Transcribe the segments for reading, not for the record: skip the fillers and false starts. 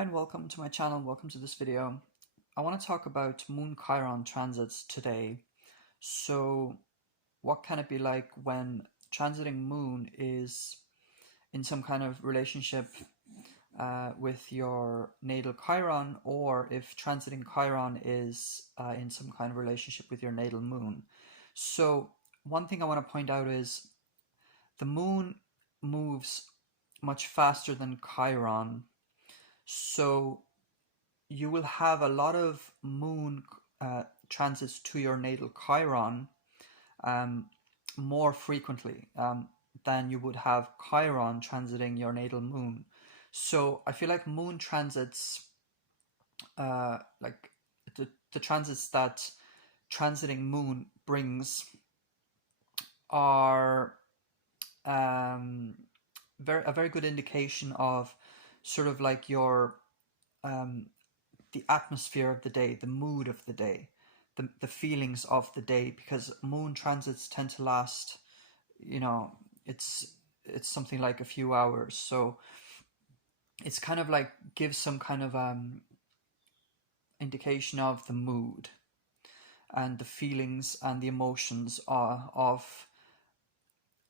Hi and welcome to my channel, welcome to this video. I want to talk about Moon-Chiron transits today. So what can it be like when transiting Moon is in some kind of relationship with your natal Chiron, or if transiting Chiron is in some kind of relationship with your natal Moon. So one thing I want to point out is the Moon moves much faster than Chiron. So you will have a lot of moon transits to your natal Chiron um, more frequently than you would have Chiron transiting your natal moon. So I feel like moon transits, like the transits that transiting moon brings, are um, a very good indication of sort of like your um, the atmosphere of the day, the mood of the day, the feelings of the day, because moon transits tend to last, you know, it's something like a few hours. So it's kind of like gives some kind of indication of the mood and the feelings and the emotions of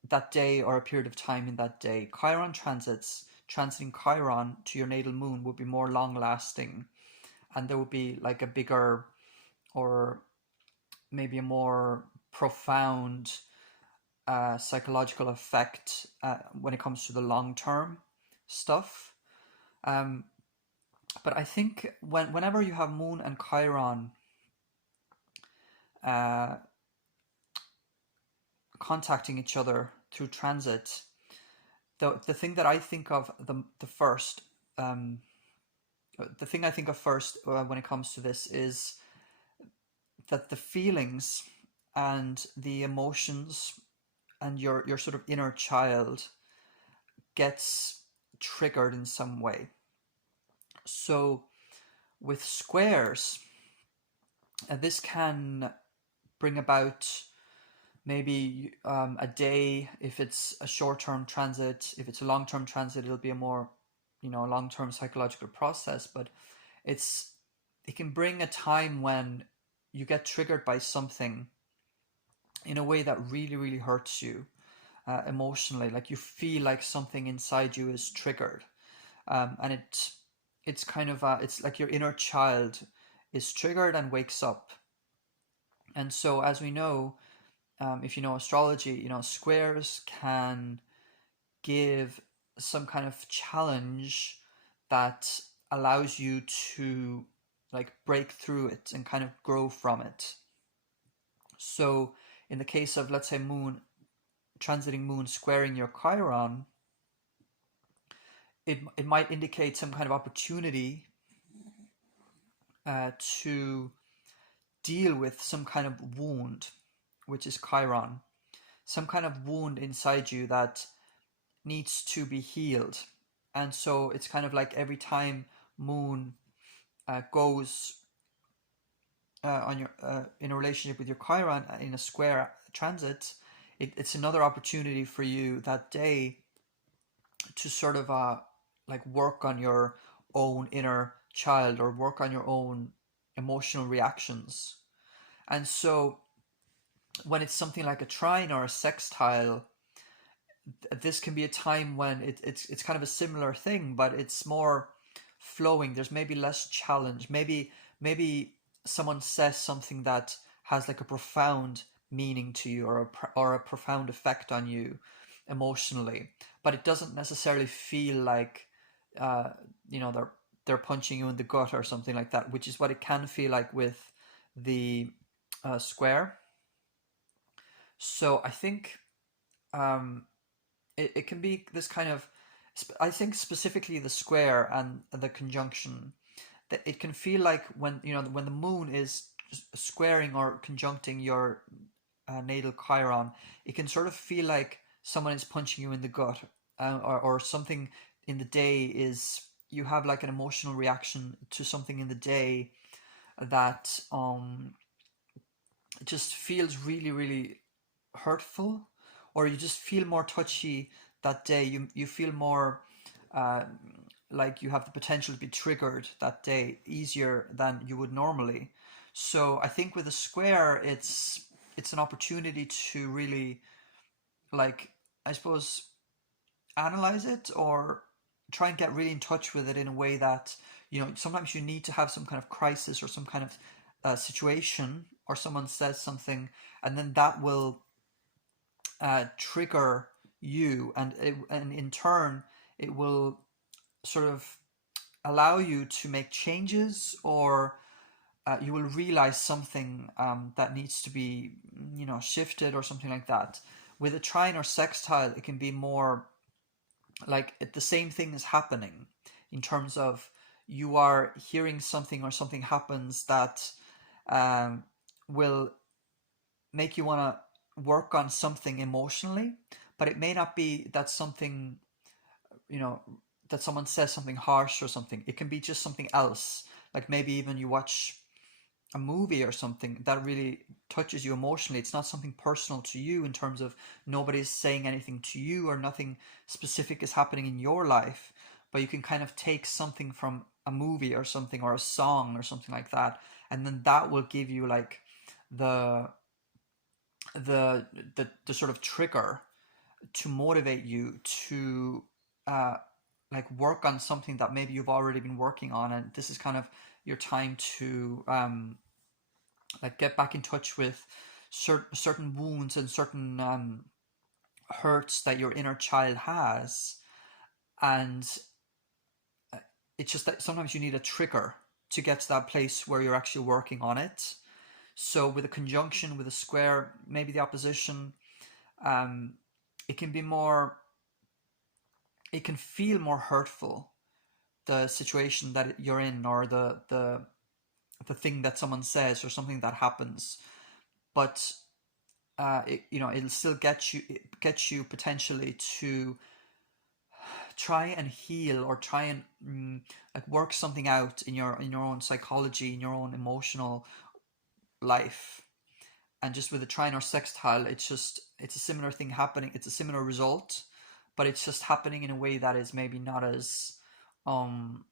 that day or a period of time in that day. Chiron transits, transiting Chiron to your natal moon would be more long lasting, and there would be like a bigger or maybe a more profound psychological effect when it comes to the long term stuff. Um, but I think whenever you have Moon and Chiron uh, contacting each other through transit, the thing that I think of the first, um, the thing I think of first when it comes to this is that the feelings and the emotions and your sort of inner child gets triggered in some way. So with squares, this can bring about maybe a day if it's a short-term transit. If it's a long-term transit, it'll be a more, long-term psychological process. But it's it can bring a time when you get triggered by something in a way that really, really hurts you emotionally. Like you feel like something inside you is triggered, and it's kind of it's like your inner child is triggered and wakes up. And so, as we know, if you know astrology, squares can give some kind of challenge that allows you to like break through it and kind of grow from it. So, in the case of, let's say, Moon transiting Moon squaring your Chiron, it might indicate some kind of opportunity to deal with some kind of wound, which is Chiron, some kind of wound inside you that needs to be healed. And so it's kind of like every time Moon goes on your in a relationship with your Chiron in a square transit, it's another opportunity for you that day to sort of like work on your own inner child or work on your own emotional reactions. And so when it's something like a trine or a sextile, this can be a time when it's kind of a similar thing, but it's more flowing. There's maybe less challenge. Maybe someone says something that has like a profound meaning to you, or a profound effect on you emotionally, but it doesn't necessarily feel like uh, they're punching you in the gut or something like that, which is what it can feel like with the square. So I think um, it can be this kind of, I think specifically the square and the conjunction, that it can feel like when the moon is squaring or conjuncting your natal Chiron, it can sort of feel like someone is punching you in the gut, or something in the day is, you have like an emotional reaction to something in the day that just feels really, really hurtful, or you just feel more touchy that day. You feel more uh, like you have the potential to be triggered that day easier than you would normally. So I think with a square, it's an opportunity to really, like, I suppose, analyze it or try and get really in touch with it in a way that, sometimes you need to have some kind of crisis or some kind of situation, or someone says something, and then that will trigger you, and in turn it will sort of allow you to make changes, or you will realize something that needs to be, shifted or something like that. With a trine or sextile, it can be more like the same thing is happening, in terms of you are hearing something, or something happens that um, will make you want to work on something emotionally, but it may not be that something, you know, that someone says something harsh or something. It can be just something else. Like maybe even you watch a movie or something that really touches you emotionally. It's not something personal to you, in terms of nobody's saying anything to you, or nothing specific is happening in your life, but you can kind of take something from a movie or something, or a song or something like that, and then that will give you like the the sort of trigger to motivate you to uh, like work on something that maybe you've already been working on, and this is kind of your time to like get back in touch with certain wounds and certain hurts that your inner child has. And it's just that sometimes you need a trigger to get to that place where you're actually working on it. So with a conjunction, with a square, maybe the opposition, um, it can be more, it can feel more hurtful, the situation that you're in, or the thing that someone says, or something that happens. But it'll still get you potentially to try and heal, or try and like work something out in your own psychology, in your own emotional life. And just with the trine or sextile, it's a similar thing happening. It's a similar result, but it's just happening in a way that is um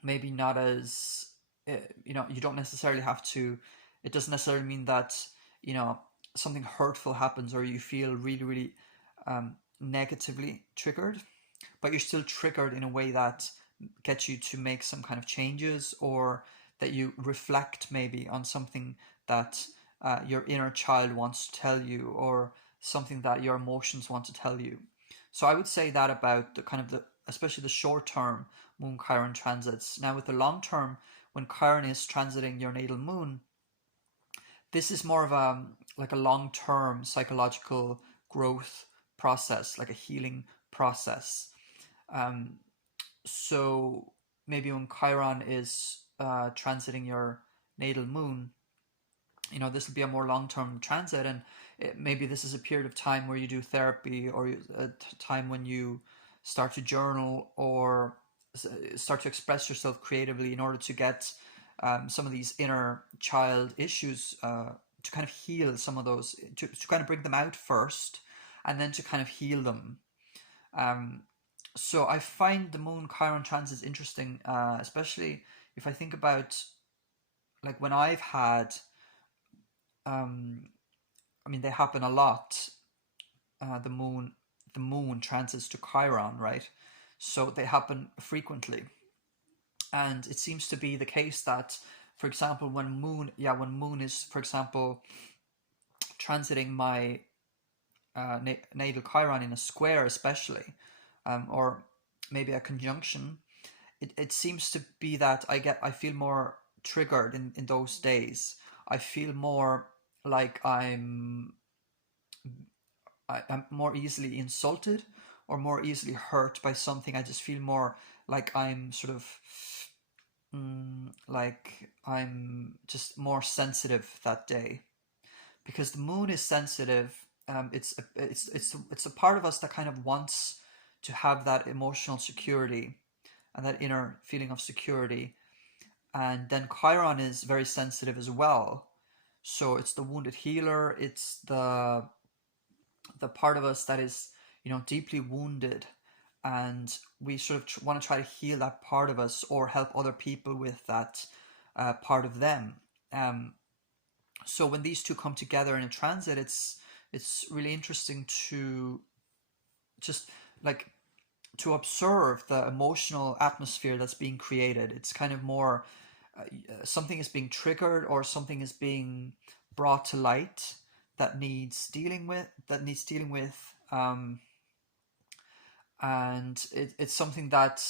maybe not as you don't necessarily have to. It doesn't necessarily mean that you know something hurtful happens, or you feel really, really negatively triggered, but you're still triggered in a way that gets you to make some kind of changes, or that you reflect maybe on something that your inner child wants to tell you, or something that your emotions want to tell you. So I would say that about the kind of the especially the short term Moon Chiron transits. Now with the long term, when Chiron is transiting your natal moon, this is more of a like a long term psychological growth process, like a healing process. Um, so maybe when Chiron is transiting your natal moon, this will be a more long-term transit, and maybe this is a period of time where you do therapy, or a time when you start to journal, or start to express yourself creatively, in order to get some of these inner child issues, to kind of heal some of those, to kind of bring them out first, and then to kind of heal them. um, so I find the Moon Chiron transits interesting, especially if I think about like when I've had, um, I mean, they happen a lot. The moon transits to Chiron, right? So they happen frequently, and it seems to be the case that, for example, when Moon is, for example, transiting my natal Chiron in a square, especially, or maybe a conjunction, it seems to be that I feel more triggered in those days. I feel more like I'm more easily insulted, or more easily hurt by something. I just feel more like I'm sort of like I'm just more sensitive that day, because the moon is sensitive. It's a part of us that kind of wants to have that emotional security, and that inner feeling of security. And then Chiron is very sensitive as well. So it's the wounded healer. It's the part of us that is, deeply wounded, and we sort of want to try to heal that part of us or help other people with that part of them. Um, so when these two come together in a transit, it's really interesting to just like to observe the emotional atmosphere that's being created. It's kind of more something is being triggered or something is being brought to light that needs dealing with. And it's something that,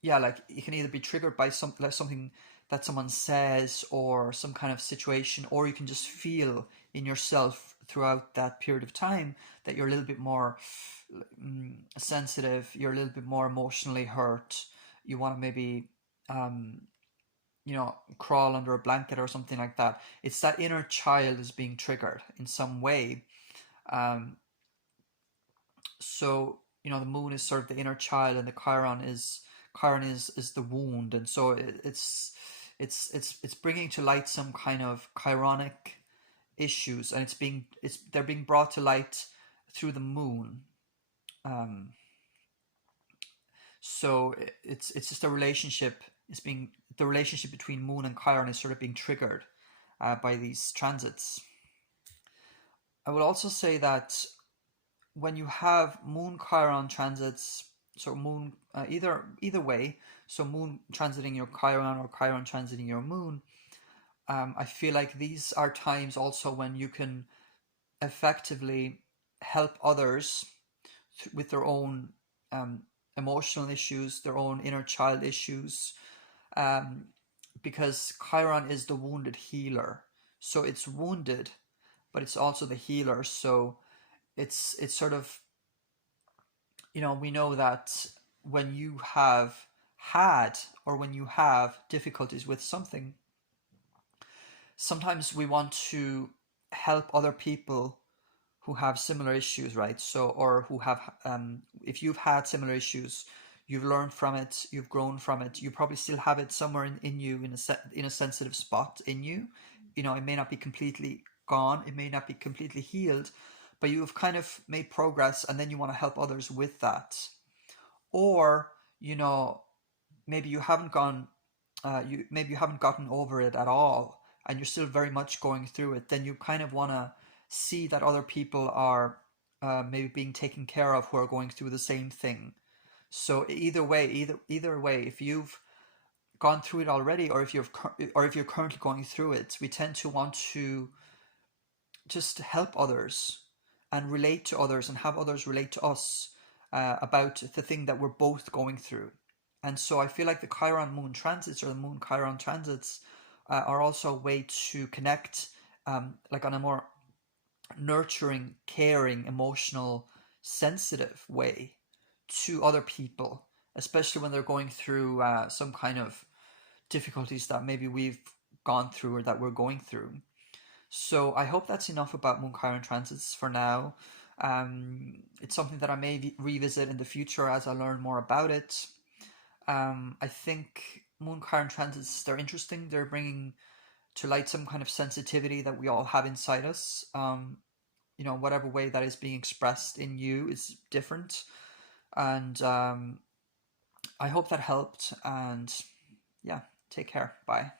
yeah, like it can either be triggered by something that someone says or some kind of situation, or you can just feel in yourself throughout that period of time that you're a little bit more sensitive, you're a little bit more emotionally hurt. You want to maybe um, crawl under a blanket or something like that. It's that inner child is being triggered in some way. Um, so the moon is sort of the inner child, and the Chiron is the wound, and so it's bringing to light some kind of chironic issues, and they're being brought to light through the moon. Um, so it's just a relationship. The relationship between Moon and Chiron is sort of being triggered by these transits. I will also say that when you have Moon Chiron transits, so Moon either way, so Moon transiting your Chiron or Chiron transiting your Moon, I feel like these are times also when you can effectively help others with their own um, emotional issues, their own inner child issues, um, because Chiron is the wounded healer. So it's wounded, but it's also the healer. So it's sort of, we know that when you have had or when you have difficulties with something, sometimes we want to help other people who have similar issues, right? So, or who have, if you've had similar issues, you've learned from it, you've grown from it, you probably still have it somewhere in you, in a sensitive spot in you. It may not be completely gone, it may not be completely healed, but you've kind of made progress, and then you want to help others with that. Or, you know, maybe you haven't gone maybe you haven't gotten over it at all, and you're still very much going through it. Then you kind of want to see that other people are maybe being taken care of who are going through the same thing. So either way, if you've gone through it already, or if you're currently going through it, we tend to want to just help others and relate to others and have others relate to us about the thing that we're both going through. And so I feel like the Chiron Moon transits or the Moon Chiron transits are also a way to connect, like on a more nurturing, caring, emotional, sensitive way to other people, especially when they're going through some kind of difficulties that maybe we've gone through or that we're going through. So I hope that's enough about Moon Chiron transits for now. It's something that I may revisit in the future as I learn more about it. I think Moon Chiron transits, they're interesting. They're bringing to light some kind of sensitivity that we all have inside us. Whatever way that is being expressed in you is different. And I hope that helped. And yeah, take care. Bye.